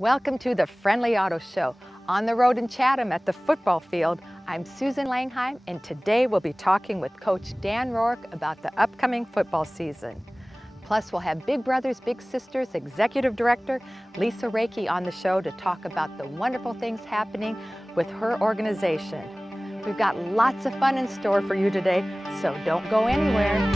Welcome to the Friendly Auto Show. On the road in Chatham at the football field, I'm Susan Langheim, and today we'll be talking with Coach Dan Rourke about the upcoming football season. Plus, we'll have Big Brothers Big Sisters Executive Director Lisa Reiki on the show to talk about the wonderful things happening with her organization. We've got lots of fun in store for you today, so don't go anywhere.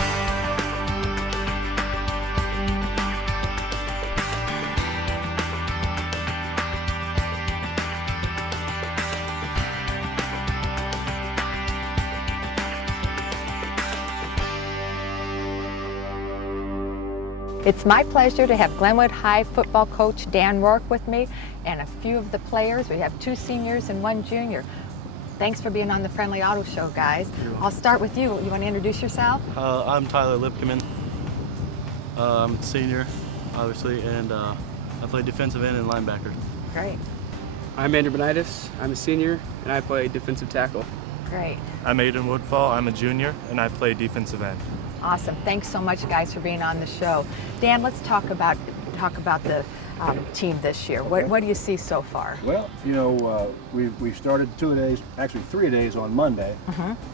It's my pleasure to have Glenwood High football coach Dan Rourke with me and a few of the players. We have 2 seniors and 1 junior. Thanks for being on the Friendly Auto Show, guys. I'll start with you. You want to introduce yourself? I'm Tyler Lipkeman. I'm a senior, obviously, and I play defensive end and linebacker. Great. I'm Andrew Benitis. I'm a senior, and I play defensive tackle. Great. I'm Aiden Woodfall. I'm a junior, and I play defensive end. Awesome. Thanks so much, guys, for being on the show. Dan, let's talk about the team this year. What do you see so far? Well, you know, we started 2 days, actually 3 days on Monday,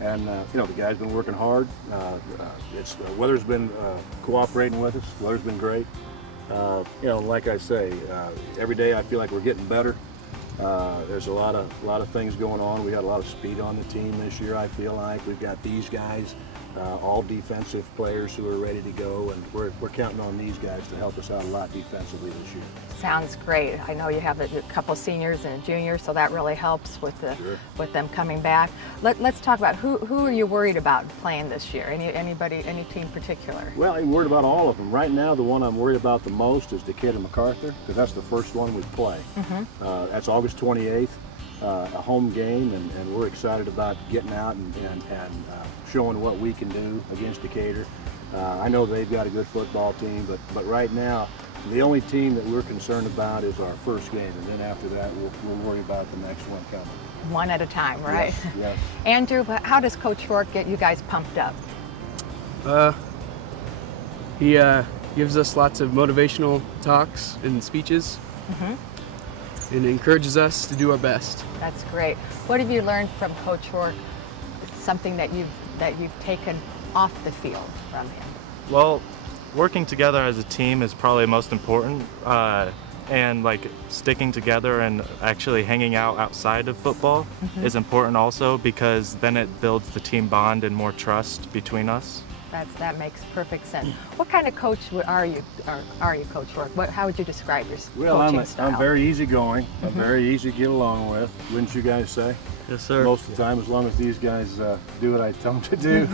and you know, the guys been working hard. Weather's been cooperating with us. Weather's been great. You know, like I say, every day I feel like we're getting better. There's a lot of things going on. We got a lot of speed on the team this year. I feel like we've got these guys, all defensive players who are ready to go, and we're counting on these guys to help us out a lot defensively this year. Sounds great. I know you have a couple seniors and a junior, so that really helps with with them coming back. Let's talk about who are you worried about playing this year? Any team particular? Well, I'm worried about all of them. Right now, the one I'm worried about the most is Decatur MacArthur, because that's the first one we play. That's August 28th, a home game, and we're excited about getting out and showing what we can do against Decatur. I know they've got a good football team, but right now, the only team that we're concerned about is our first game, and then after that, we'll worry about the next one coming. One at a time, right? Yes. Andrew, how does Coach Rourke get you guys pumped up? He gives us lots of motivational talks and speeches, and encourages us to do our best. That's great. What have you learned from Coach Rourke? Something that you've taken off the field from him? Well, working together as a team is probably most important, and like sticking together and actually hanging out outside of football is important also, because then it builds the team bond and more trust between us. That makes perfect sense. What kind of coach are you, Coach Rourke? How would you describe your coaching style? I'm very easygoing. I'm very easy to get along with. Wouldn't you guys say? Yes, sir. Most of the time, as long as these guys do what I tell them to do.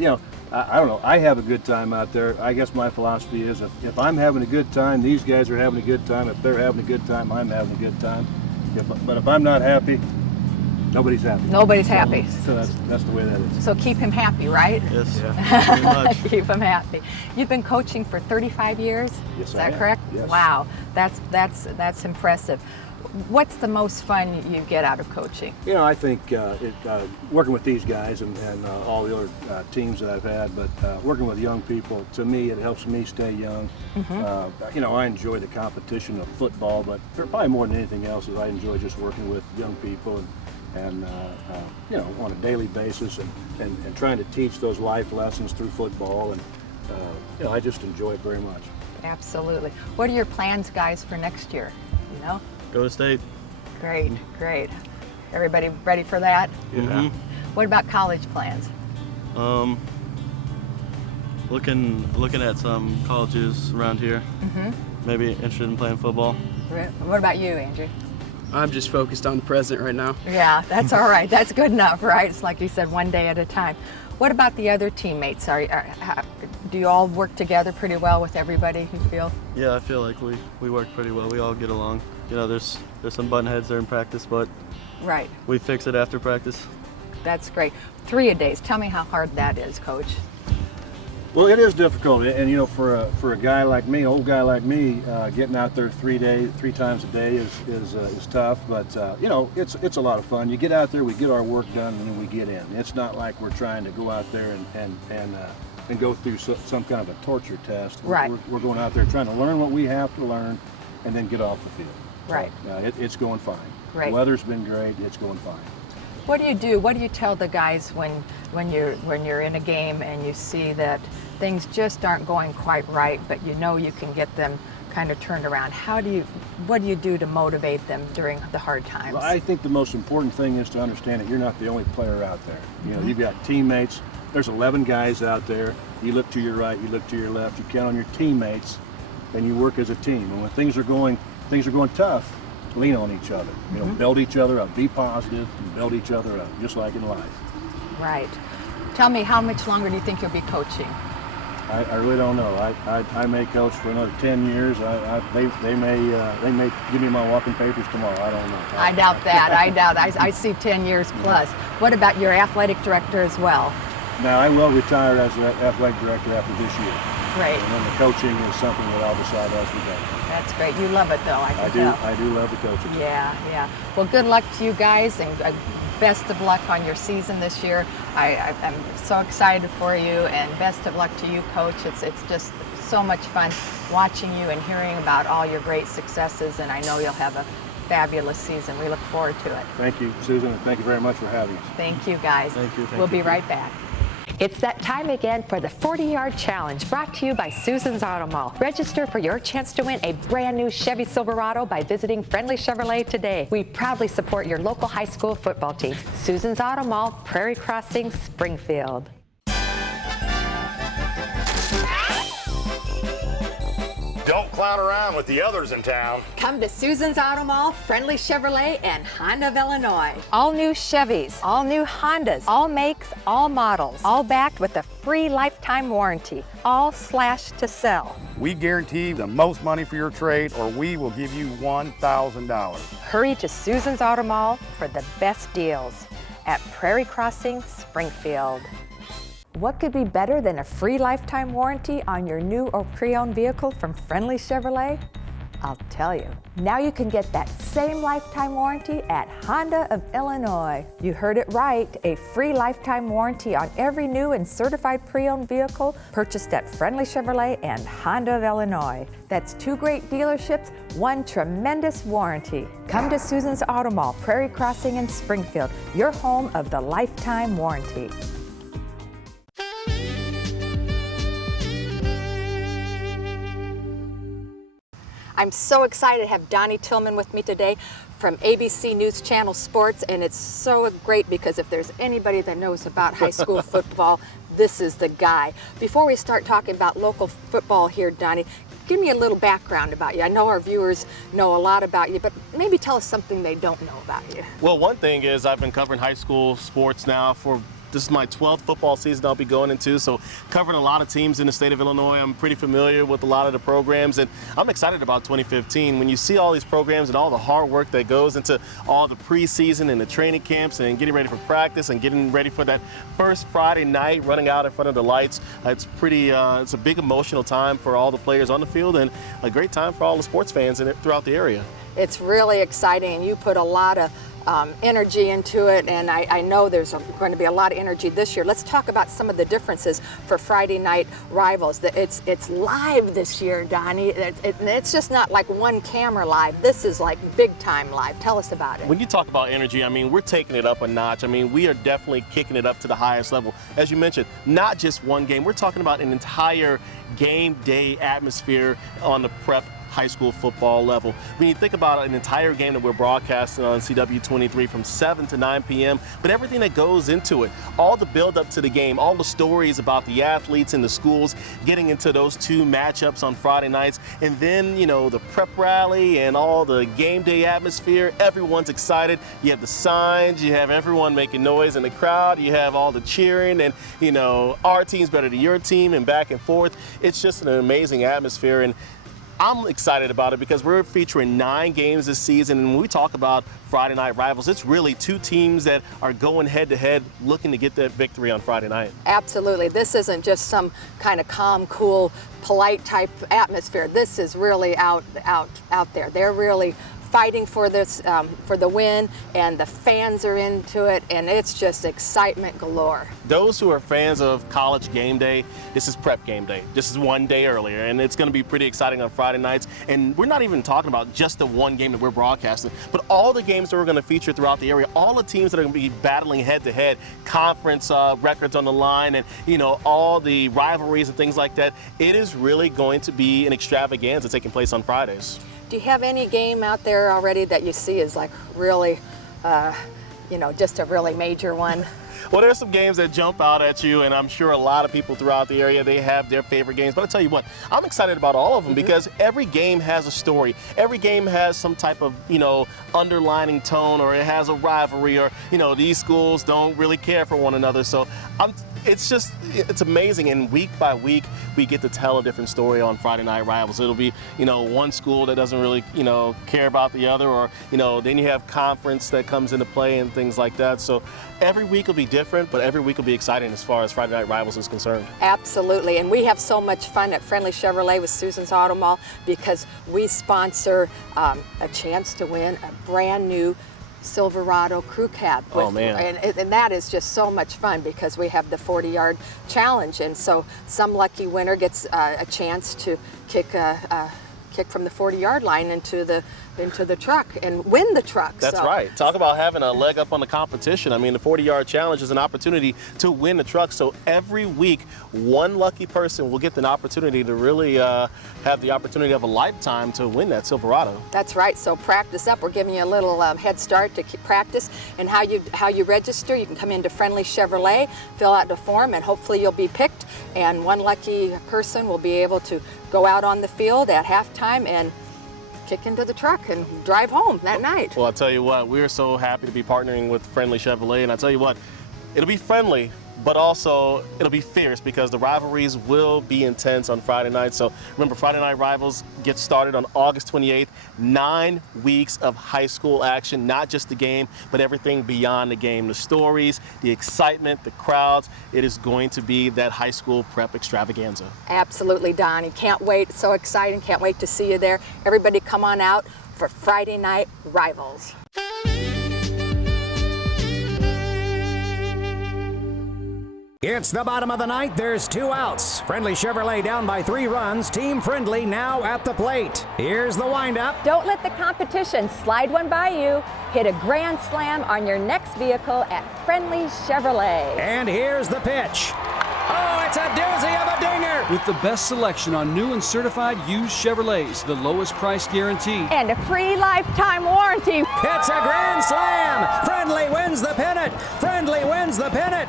You know, I don't know. I have a good time out there. I guess my philosophy is if I'm having a good time, these guys are having a good time. If they're having a good time, I'm having a good time. But if I'm not happy, nobody's happy. Nobody's happy. So that's the way that is. So keep him happy, right? Yes, Yeah. very much. Keep him happy. You've been coaching for 35 years? Yes, Is I that have. correct? Yes. Wow, that's impressive. What's the most fun you get out of coaching? You know, I think working with these guys and all the other teams that I've had, but working with young people, to me, it helps me stay young. You know, I enjoy the competition of football, but probably more than anything else is I enjoy just working with young people and you know, on a daily basis and trying to teach those life lessons through football, and you know, I just enjoy it very much. Absolutely. What are your plans, guys, for next year? You know? Go to state. Great. Everybody ready for that? Yeah. What about college plans? Looking at some colleges around here. Maybe interested in playing football. What about you, Andrew? I'm just focused on the present right now. Yeah, that's all right. That's good enough, right? It's like you said, one day at a time. What about the other teammates? Do you all work together pretty well with everybody, you feel? Yeah, I feel like we work pretty well. We all get along. You know, there's some button heads there in practice, but Right. we fix it after practice. That's great. 3-a-days. Tell me how hard that is, Coach. Well, it is difficult, and you know, for a guy like me, old guy like me, getting out there 3 times a day is tough. But you know, it's a lot of fun. You get out there, we get our work done, and then we get in. It's not like we're trying to go out there and go through some kind of a torture test. Right. We're going out there trying to learn what we have to learn, and then get off the field. Right. It's going fine. Right. The weather's been great. It's going fine. What do you do? What do you tell the guys when you're in a game and you see that things just aren't going quite right, but you know you can get them kind of turned around? What do you do to motivate them during the hard times? Well, I think the most important thing is to understand that you're not the only player out there. You know, you've got teammates. There's 11 guys out there. You look to your right, you look to your left, you count on your teammates, and you work as a team. And when things are going tough, lean on each other. You know, build each other up, be positive, and build each other up, just like in life. Right. Tell me, how much longer do you think you'll be coaching? I really don't know. I may coach for another 10 years. They may give me my walking papers tomorrow. I don't know. I doubt that. I see 10 years plus. What about your athletic director as well? Now, I will retire as the athletic director after this year. Great. And then the coaching is something that I'll decide as we go. That's great. You love it, though, I can tell. I do love the coaching. Yeah. Well, good luck to you guys, and best of luck on your season this year. I'm so excited for you, and best of luck to you, Coach. It's just so much fun watching you and hearing about all your great successes, and I know you'll have a fabulous season. We look forward to it. Thank you, Susan, and thank you very much for having us. Thank you, guys. Thank you. We'll be right back. It's that time again for the 40-yard challenge, brought to you by Susan's Automall. Register for your chance to win a brand new Chevy Silverado by visiting Friendly Chevrolet today. We proudly support your local high school football teams. Susan's Automall, Prairie Crossing, Springfield. Don't clown around with the others in town. Come to Susan's Automall, Friendly Chevrolet, and Honda of Illinois. All new Chevys, all new Hondas, all makes, all models, all backed with a free lifetime warranty, all slashed to sell. We guarantee the most money for your trade, or we will give you $1,000. Hurry to Susan's Automall for the best deals at Prairie Crossing, Springfield. What could be better than a free lifetime warranty on your new or pre-owned vehicle from Friendly Chevrolet? I'll tell you. Now you can get that same lifetime warranty at Honda of Illinois. You heard it right, a free lifetime warranty on every new and certified pre-owned vehicle purchased at Friendly Chevrolet and Honda of Illinois. That's two great dealerships, one tremendous warranty. Come to Susan's Automall, Prairie Crossing in Springfield, your home of the lifetime warranty. I'm so excited to have Donny Tillman with me today from ABC News Channel Sports, and it's so great because if there's anybody that knows about high school football, this is the guy. Before we start talking about local football here, Donny, give me a little background about you. I know our viewers know a lot about you, but maybe tell us something they don't know about you. Well, one thing is I've been covering high school sports now for this is my 12th football season I'll be going into, so covering a lot of teams in the state of Illinois. I'm pretty familiar with a lot of the programs, and I'm excited about 2015. When you see all these programs and all the hard work that goes into all the preseason and the training camps and getting ready for practice and getting ready for that first Friday night, running out in front of the lights, it's a big emotional time for all the players on the field and a great time for all the sports fans throughout the area. It's really exciting, and you put a lot of energy into it, and I know there's going to be a lot of energy this year. Let's talk about some of the differences for Friday night rivals. It's live this year, Donny. It's just not like one camera live. This is like big time live. Tell us about it. When you talk about energy, I mean, we're taking it up a notch. I mean, we are definitely kicking it up to the highest level. As you mentioned, not just one game. We're talking about an entire game day atmosphere on the prep high school football level. When you think about an entire game that we're broadcasting on CW23 from 7 to 9 p.m., but everything that goes into it, all the build up to the game, all the stories about the athletes and the schools getting into those two matchups on Friday nights, and then, you know, the prep rally and all the game day atmosphere, everyone's excited. You have the signs, you have everyone making noise in the crowd, you have all the cheering and, you know, our team's better than your team and back and forth. It's just an amazing atmosphere, and I'm excited about it because we're featuring 9 games this season, and when we talk about Friday night rivals, it's really 2 teams that are going head-to-head looking to get that victory on Friday night. Absolutely. This isn't just some kind of calm, cool, polite type atmosphere. This is really out there. They're really fighting for this, for the win, and the fans are into it, and it's just excitement galore. Those who are fans of college game day, this is prep game day. This is one day earlier, and it's going to be pretty exciting on Friday nights. And we're not even talking about just the one game that we're broadcasting, but all the games that we're going to feature throughout the area, all the teams that are going to be battling head-to-head, conference records on the line, and all the rivalries and things like that. It is really going to be an extravaganza taking place on Fridays. Do you have any game out there already that you see is like really, just a really major one? Well, there's some games that jump out at you, and I'm sure a lot of people throughout the area, they have their favorite games. But I'll tell you what, I'm excited about all of them because every game has a story. Every game has some type of, underlining tone, or it has a rivalry, or, these schools don't really care for one another. So it's amazing. And week by week, we get to tell a different story on Friday Night Rivals. It'll be, one school that doesn't really, care about the other, or, then you have conference that comes into play and things like that. So every week will be different, but every week will be exciting as far as Friday Night Rivals is concerned. Absolutely, and we have so much fun at Friendly Chevrolet with Susan's Automall because we sponsor a chance to win a brand new Silverado crew cab. Oh, man. And that is just so much fun because we have the 40-yard challenge, and so some lucky winner gets a chance to kick from the 40-yard line into the truck and win the truck. That's right. Talk about having a leg up on the competition. I mean, the 40-yard challenge is an opportunity to win the truck. So every week, one lucky person will get an opportunity to really have the opportunity of a lifetime to win that Silverado. That's right. So practice up. We're giving you a little head start to practice. And how you register, you can come into Friendly Chevrolet, fill out the form, and hopefully you'll be picked. And one lucky person will be able to go out on the field at halftime and kick into the truck and drive home that night. Well, I'll tell you what, we're so happy to be partnering with Friendly Chevrolet, and I'll tell you what, it'll be friendly, but also it'll be fierce because the rivalries will be intense on Friday night. So remember, Friday Night Rivals gets started on August 28th. 9 weeks of high school action, not just the game, but everything beyond the game. The stories, the excitement, the crowds. It is going to be that high school prep extravaganza. Absolutely, Donnie. Can't wait. So exciting. Can't wait to see you there. Everybody come on out for Friday Night Rivals. It's the bottom of the ninth. There's 2 outs. Friendly Chevrolet down by 3 runs. Team Friendly now at the plate. Here's the windup. Don't let the competition slide one by you. Hit a grand slam on your next vehicle at Friendly Chevrolet. And here's the pitch. Oh, it's a doozy of a dinger. With the best selection on new and certified used Chevrolets, the lowest price guarantee. And a free lifetime warranty. It's a grand slam. Friendly wins the pennant. Friendly wins the pennant.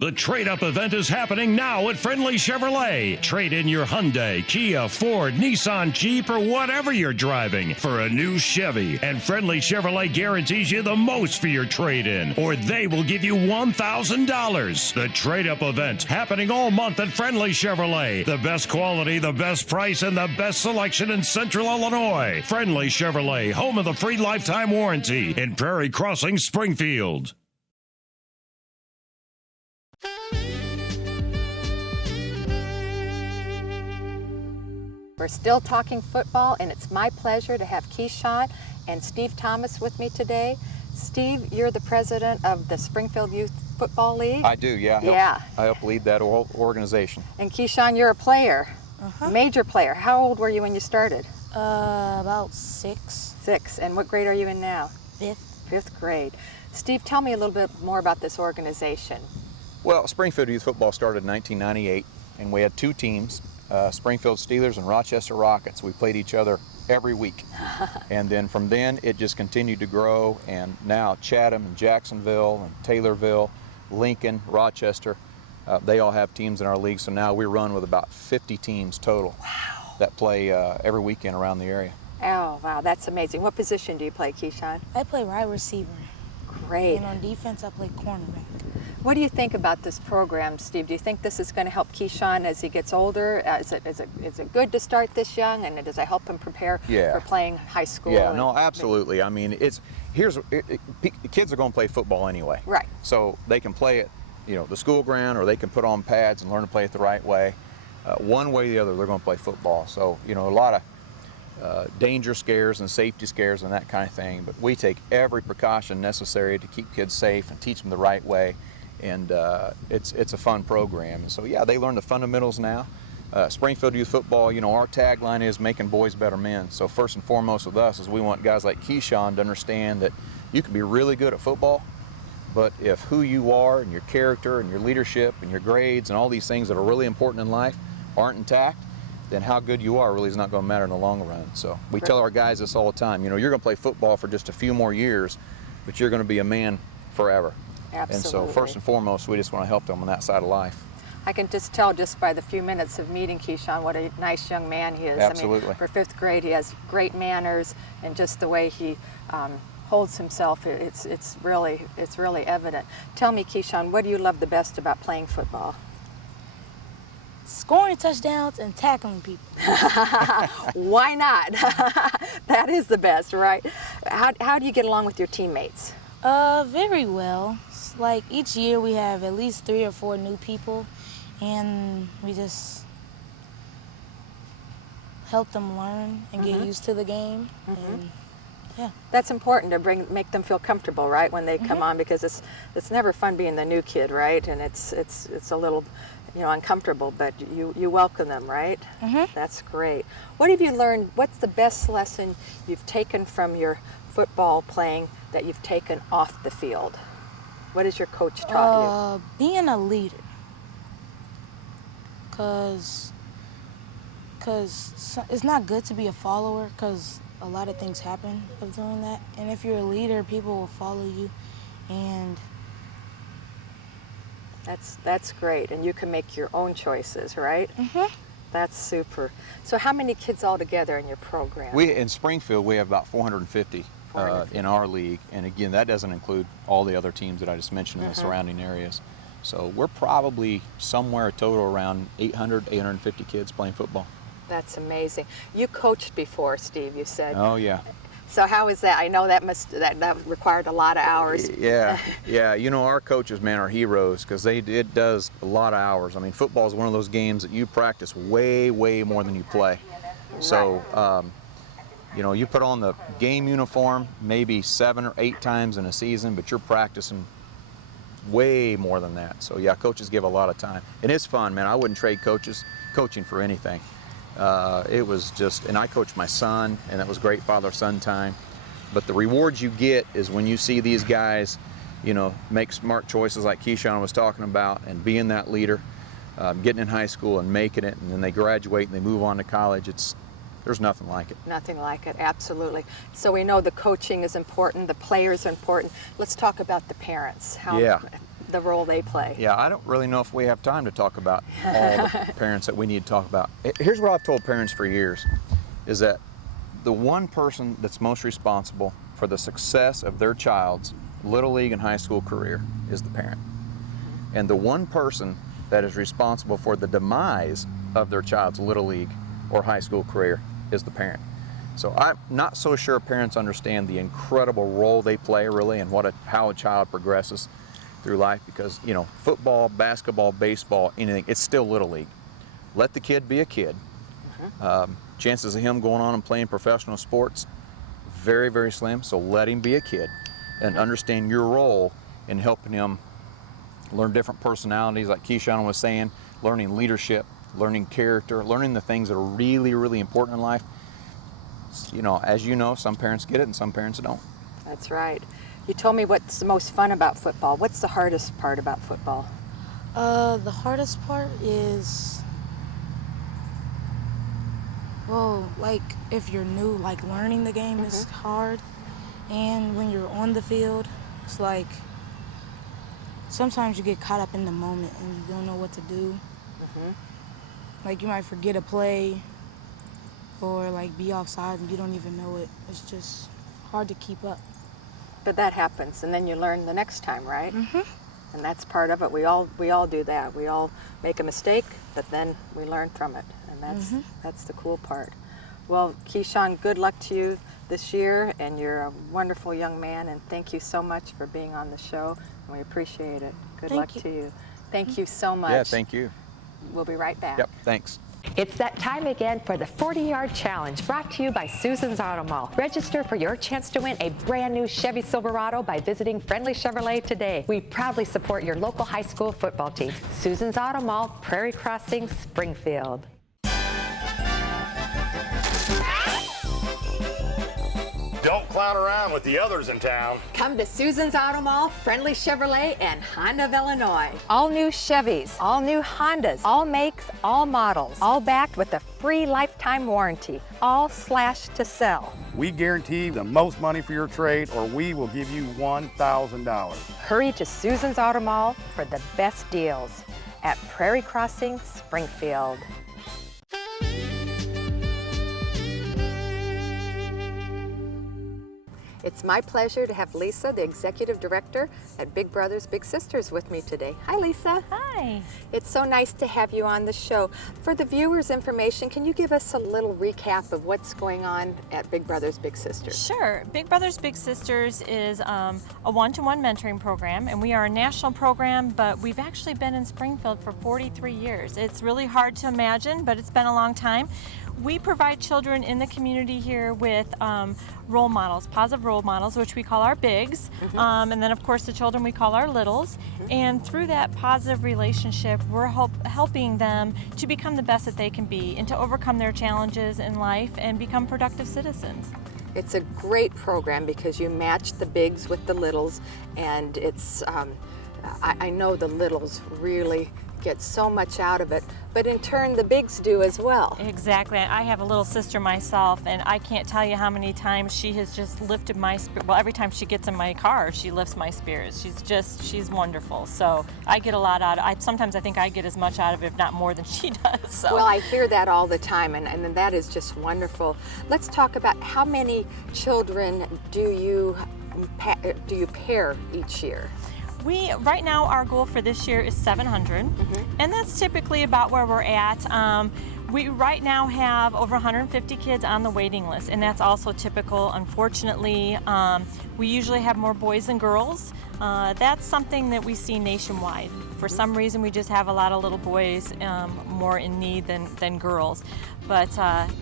The trade-up event is happening now at Friendly Chevrolet. Trade in your Hyundai, Kia, Ford, Nissan, Jeep, or whatever you're driving for a new Chevy. And Friendly Chevrolet guarantees you the most for your trade-in, or they will give you $1,000. The trade-up event happening all month at Friendly Chevrolet. The best quality, the best price, and the best selection in Central Illinois. Friendly Chevrolet, home of the free lifetime warranty in Prairie Crossing, Springfield. We're still talking football, and it's my pleasure to have Keyshawn and Steve Thomas with me today. Steve, you're the president of the Springfield Youth Football League. I do, yeah. I help lead that organization. And Keyshawn, you're a player, major player. How old were you when you started? About 6. 6. And what grade are you in now? 5th. 5th grade. Steve, tell me a little bit more about this organization. Well, Springfield Youth Football started in 1998, and we had 2 teams. Springfield Steelers and Rochester Rockets. We played each other every week. And then from then, it just continued to grow. And now Chatham and Jacksonville and Taylorville, Lincoln, Rochester, they all have teams in our league. So now we run with about 50 teams total that play every weekend around the area. Oh, wow, that's amazing. What position do you play, Keyshawn? I play wide receiver. Great. And on defense, I play cornerback. What do you think about this program, Steve? Do you think this is going to help Keyshawn as he gets older? Is it good to start this young, and does it help him prepare for playing high school? Yeah, no, absolutely. I mean, kids are going to play football anyway. Right. So they can play it, the school ground, or they can put on pads and learn to play it the right way. One way or the other, they're going to play football. So, a lot danger scares and safety scares and that kind of thing, but we take every precaution necessary to keep kids safe and teach them the right way, and it's a fun program. And so yeah, they learn the fundamentals now. Springfield Youth Football, you know, our tagline is making boys better men. So first and foremost with us is we want guys like Keyshawn to understand that you can be really good at football, but if who you are and your character and your leadership and your grades and all these things that are really important in life aren't intact, then how good you are really is not going to matter in the long run. So we tell our guys this all the time. You know, you're going to play football for just a few more years, but you're going to be a man forever. Absolutely. And so first and foremost, we just want to help them on that side of life. I can just tell just by the few minutes of meeting Keyshawn what a nice young man he is. Absolutely. I mean, for 5th grade, he has great manners, and just the way he holds himself, it's really evident. Tell me, Keyshawn, what do you love the best about playing football? Scoring touchdowns and tackling people. Why not? That is the best, right? How do you get along with your teammates? Very well. It's like each year we have at least 3 or 4 new people, and we just help them learn and get used to the game. And yeah, that's important to make them feel comfortable, right, when they come on, because it's never fun being the new kid, right? And it's a little, you know, uncomfortable, but you welcome them, right? That's great. What have you learned? What's the best lesson you've taken from your football playing that you've taken off the field? What has your coach taught you? Being a leader. Cause it's not good to be a follower, because a lot of things happen of doing that. And if you're a leader, people will follow you, and that's great. And you can make your own choices, right? That's super. So how many kids altogether in your program? In Springfield, we have about 450 in our league, and again, that doesn't include all the other teams that I just mentioned in the surrounding areas. So we're probably somewhere a total around 800, 850 kids playing football. That's amazing. You coached before, Steve, you said. Oh yeah. So how is that? I know that required a lot of hours. Yeah, yeah. You know, our coaches, man, are heroes, because it does a lot of hours. I mean, football is one of those games that you practice way, way more than you play. So, you know, you put on the game uniform maybe 7 or 8 times in a season, but you're practicing way more than that. So yeah, coaches give a lot of time. And it's fun, man. I wouldn't trade coaching for anything. It was just, and I coached my son, and that was great father-son time. But the rewards you get is when you see these guys, you know, make smart choices like Keyshawn was talking about, and being that leader, getting in high school and making it, and then they graduate and they move on to college. There's nothing like it. Nothing like it, absolutely. So we know the coaching is important, the players are important. Let's talk about the parents, the role they play. Yeah, I don't really know if we have time to talk about all the parents that we need to talk about. Here's what I've told parents for years, is that the one person that's most responsible for the success of their child's Little League and high school career is the parent. And the one person that is responsible for the demise of their child's Little League or high school career is the parent. So I'm not so sure parents understand the incredible role they play really, and how a child progresses through life, because, you know, football, basketball, baseball, anything, it's still Little League. Let the kid be a kid. Chances of him going on and playing professional sports, very, very slim, so let him be a kid and understand your role in helping him learn different personalities, like Keyshawn was saying, learning leadership, learning character, learning the things that are really, really important in life. You know, as you know, some parents get it and some parents don't. That's right. You told me what's the most fun about football. What's the hardest part about football? The hardest part is, well, like if you're new, like learning the game is hard. And when you're on the field, it's like sometimes you get caught up in the moment and you don't know what to do. Like you might forget a play or like be offside and you don't even know it. It's just hard to keep up. But that happens, and then you learn the next time, right? And that's part of it. We all do that. We all make a mistake, but then we learn from it, and that's the cool part. Well, Keyshawn, good luck to you this year, and you're a wonderful young man, and thank you so much for being on the show, and we appreciate it. Good luck to you. Thank you so much. Yeah, thank you. We'll be right back. Yep, thanks. It's that time again for the 40-yard challenge, brought to you by Susan's Automall. Register for your chance to win a brand new Chevy Silverado by visiting Friendly Chevrolet today. We proudly support your local high school football team. Susan's Automall, Prairie Crossing, Springfield. Don't clown around with the others in town. Come to Susan's Automall, Friendly Chevrolet, and Honda of Illinois. All new Chevys, all new Hondas, all makes, all models, all backed with a free lifetime warranty, all slash to sell. We guarantee the most money for your trade, or we will give you $1,000. Hurry to Susan's Automall for the best deals at Prairie Crossing, Springfield. It's my pleasure to have Lisa, the Executive Director at Big Brothers Big Sisters, with me today. Hi, Lisa. Hi. It's so nice to have you on the show. For the viewers' information, can you give us a little recap of what's going on at Big Brothers Big Sisters? Sure. Big Brothers Big Sisters is a one-to-one mentoring program, and we are a national program, but we've actually been in Springfield for 43 years. It's really hard to imagine, but it's been a long time. We provide children in the community here with role models, positive role models, which we call our bigs, and then of course the children we call our littles. And through that positive relationship, we're helping them to become the best that they can be and to overcome their challenges in life and become productive citizens. It's a great program because you match the bigs with the littles, and it's I know the littles really get so much out of it, but in turn the bigs do as well. Exactly. I have a little sister myself, and I can't tell you how many times she has just lifted my spirit. Well, every time she gets in my car, she lifts my spirits. She's wonderful. So I get a lot out of it. Sometimes I think I get as much out of it, if not more, than she does. So. Well, I hear that all the time, and that is just wonderful. Let's talk about how many children do you pair each year? Right now our goal for this year is 700, and that's typically about where we're at. We right now have over 150 kids on the waiting list, and that's also typical. Unfortunately, we usually have more boys than girls. That's something that we see nationwide. For some reason, we just have a lot of little boys more in need than girls. But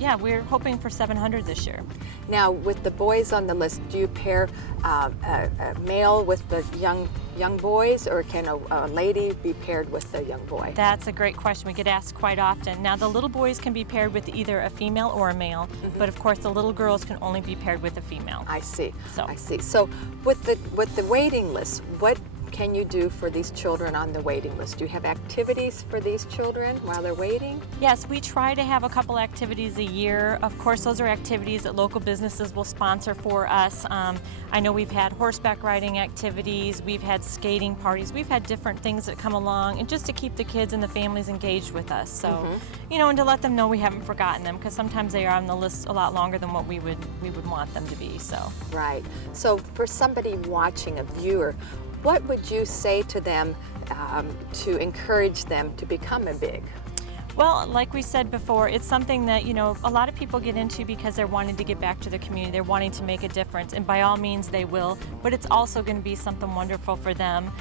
yeah, we're hoping for 700 this year. Now, with the boys on the list, do you pair a male with the young boys, or can a lady be paired with the young boy? That's a great question. We get asked quite often. Now, the little boys can be paired with either a female or a male, but of course the little girls can only be paired with a female. I see. I see. So with the waiting list, what can you do for these children on the waiting list? Do you have activities for these children while they're waiting? Yes, we try to have a couple activities a year. Of course, those are activities that local businesses will sponsor for us. I know we've had horseback riding activities, we've had skating parties, we've had different things that come along, and just to keep the kids and the families engaged with us. So, you know, and to let them know we haven't forgotten them, because sometimes they are on the list a lot longer than what we would want them to be. So. Right. So for somebody watching, a viewer, what would you say to them to encourage them to become a big? Well, like we said before, it's something that, you know, a lot of people get into because they're wanting to give back to the community. They're wanting to make a difference, and by all means they will, but it's also going to be something wonderful for them.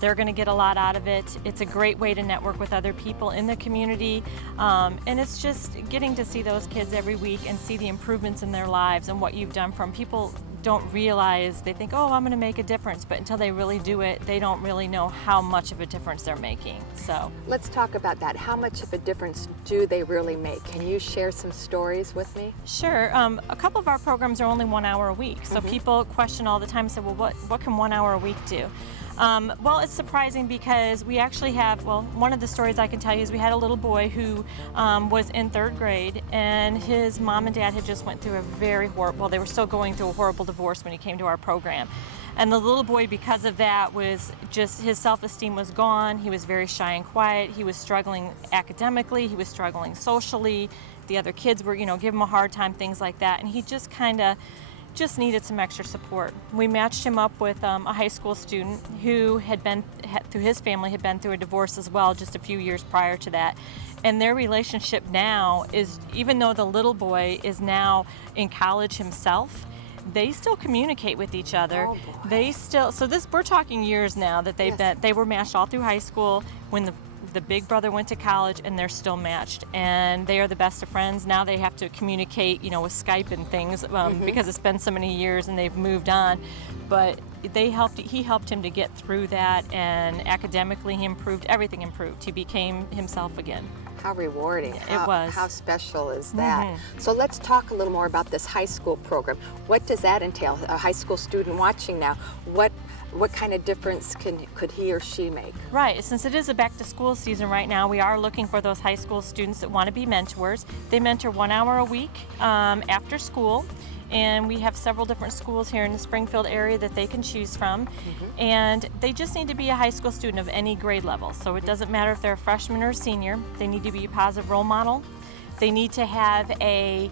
They're going to get a lot out of it. It's a great way to network with other people in the community, and it's just getting to see those kids every week and see the improvements in their lives and what you've done from people. Don't realize, they think, oh, I'm going to make a difference, but until they really do it, they don't really know how much of a difference they're making. So let's talk about that. How much of a difference do they really make? Can you share some stories with me? Sure. A couple of our programs are only 1 hour a week, so people question all the time and say, well, what can 1 hour a week do? Well, it's surprising because we actually have, well, one of the stories I can tell you is we had a little boy who was in 3rd grade, and his mom and dad had just went through a very horrible, well, they were still going through a horrible divorce when he came to our program. And the little boy, because of that, was just, his self-esteem was gone. He was very shy and quiet. He was struggling academically. He was struggling socially. The other kids were, you know, giving him a hard time, things like that. And he just kind of just needed some extra support. We matched him up with a high school student who through his family, had been through a divorce as well just a few years prior to that. And their relationship now is, even though the little boy is now in college himself, they still communicate with each other. They still, so this, we're talking years now that they've been, they were matched all through high school. When the big brother went to college and they're still matched, and they are the best of friends. Now they have to communicate, you know, with Skype and things because it's been so many years and they've moved on. But he helped him to get through that, and academically he improved, everything improved. He became himself again. How rewarding. Yeah, it was. How special is that? So let's talk a little more about this high school program. What does that entail? A high school student watching now, what kind of difference could he or she make? Right, since it is a back to school season right now, we are looking for those high school students that want to be mentors. They mentor 1 hour a week after school. And we have several different schools here in the Springfield area that they can choose from. And they just need to be a high school student of any grade level. So it doesn't matter if they're a freshman or a senior. They need to be a positive role model. They need to have a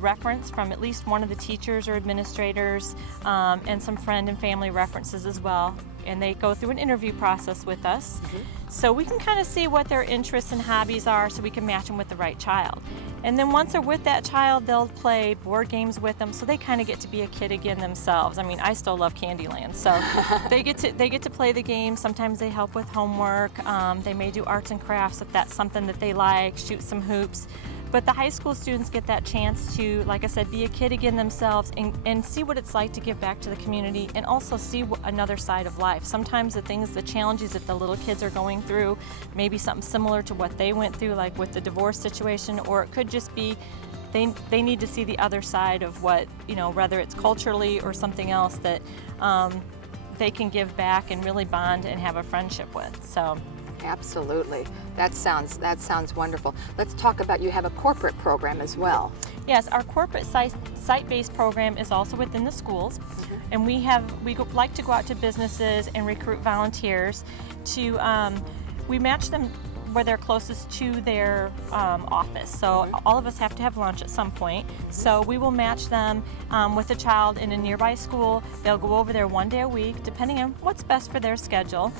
reference from at least one of the teachers or administrators, and some friend and family references as well. And they go through an interview process with us. So we can kind of see what their interests and hobbies are so we can match them with the right child. And then once they're with that child, they'll play board games with them, so they kind of get to be a kid again themselves. I mean, I still love Candyland, so they get to play the game. Sometimes they help with homework. They may do arts and crafts if that's something that they like, shoot some hoops. But the high school students get that chance to, like I said, be a kid again themselves and see what it's like to give back to the community, and also see another side of life. Sometimes the challenges that the little kids are going through, maybe something similar to what they went through, like with the divorce situation, or it could just be they need to see the other side of what, you know, whether it's culturally or something else that they can give back and really bond and have a friendship with. So. Absolutely. That sounds wonderful. Let's talk about, you have a corporate program as well. Yes, our corporate site-based program is also within the schools, and we like to go out to businesses and recruit volunteers to, we match them where they're closest to their office. So all of us have to have lunch at some point. So we will match them with a child in a nearby school. They'll go over there 1 day a week, depending on what's best for their schedule.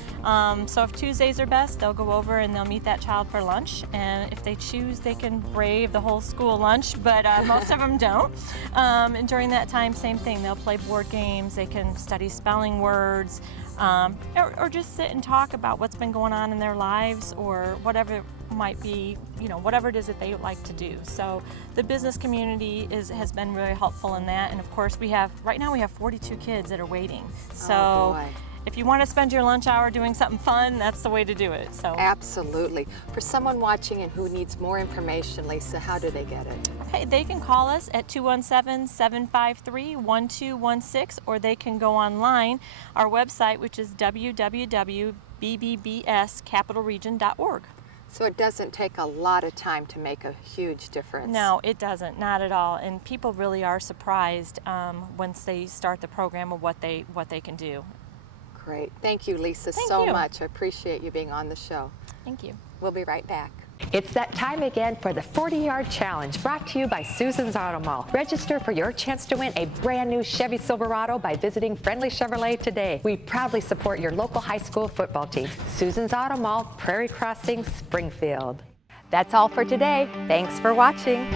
So if Tuesdays are best, they'll go over and they'll meet that child for lunch. And if they choose, they can brave the whole school lunch, but most of them don't. And during that time, same thing. They'll play board games. They can study spelling words. Or just sit and talk about what's been going on in their lives, or whatever it might be, you know, whatever it is that they like to do. So the business community has been really helpful in that. And of course right now we have 42 kids that are waiting. So if you want to spend your lunch hour doing something fun, that's the way to do it. So absolutely. For someone watching and who needs more information, Lisa, how do they get it? Okay, they can call us at 217-753-1216, or they can go online, our website, which is www.bbbscapitalregion.org. So it doesn't take a lot of time to make a huge difference. No, it doesn't, not at all. And people really are surprised once they start the program of what they can do. Great. Thank you, Lisa, so much. I appreciate you being on the show. Thank you. We'll be right back. It's that time again for the 40-yard challenge, brought to you by Susan's Automall. Register for your chance to win a brand new Chevy Silverado by visiting Friendly Chevrolet today. We proudly support your local high school football team. Susan's Automall, Prairie Crossing, Springfield. That's all for today. Thanks for watching.